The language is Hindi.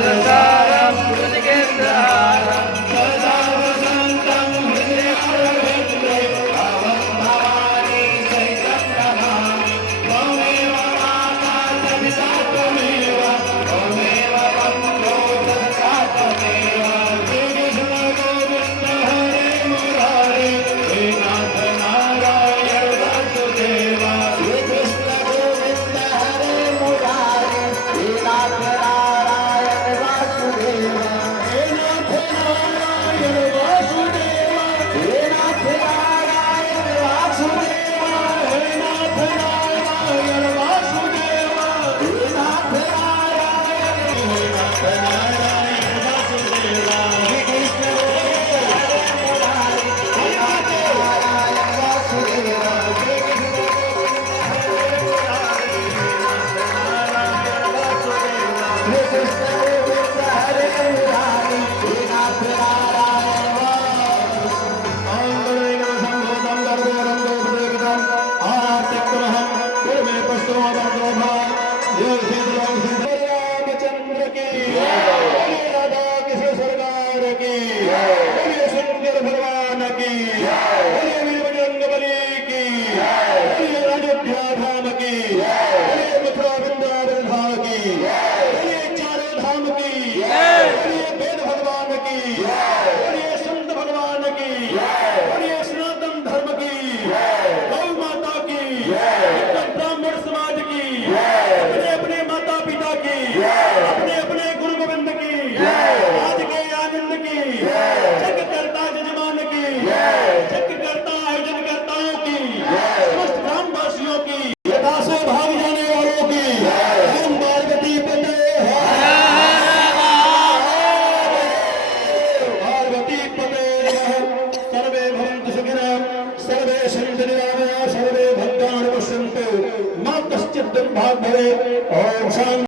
मनसारं भुजगेन्द्रहारं सदा वसन्तं हृदयारविन्दे भवं भवानी सहितं नमामि त्वमेव माता सविता त्वमेव त्वमेव बन्धो सखा त्वमेव श्री कृष्ण गोविन्द हरे मुरारे हे नाथ नारायण वासुदेव श्री कृष्ण गोविन्द हरे मुरारे हे नाथ नारायण वासुदेव हे नाथ नारायण वासुदेव हे नाथ नारायण वासुदेव हे नाथ नारायण वासुदेव हे नाथ नारायण वासुदेव श्री कृष्ण हे नाथ नारायण वासुदेव श्री कृष्ण गोविन्द हरे मुरारी हे नाथ नारायण रामचंद्र की राधा कृष्ण सरकार की बोलिए शंकर भगवान की बोलिए वीर बजरंग बली की बोलिए अयोध्या धाम की बोलिए मथुरा वृंदावन धाम की बोलिए चारों धाम की बोलिए वेद भगवान की बोलिए संत भगवान की बोलिए सनातन धर्म की गौ माता की ब्राह्मण समाज की अपने अपने माता पिता की अपने अपने गुरु गोविंद की आज के आनंद की जग करता जजमान की जग करता आयोजन करताओं की समस्त ग्रामवासियों की यथा से भाग जाने वालों की हम पार्वती पते पार्वती पते सर्वे भवन्तु सुखिनः सर्वे सन्तु निरामया सर्वे भद्राणि पश्यन्तु मा कश्चित् दुर्भाग् भवेत् ओम शान्ति।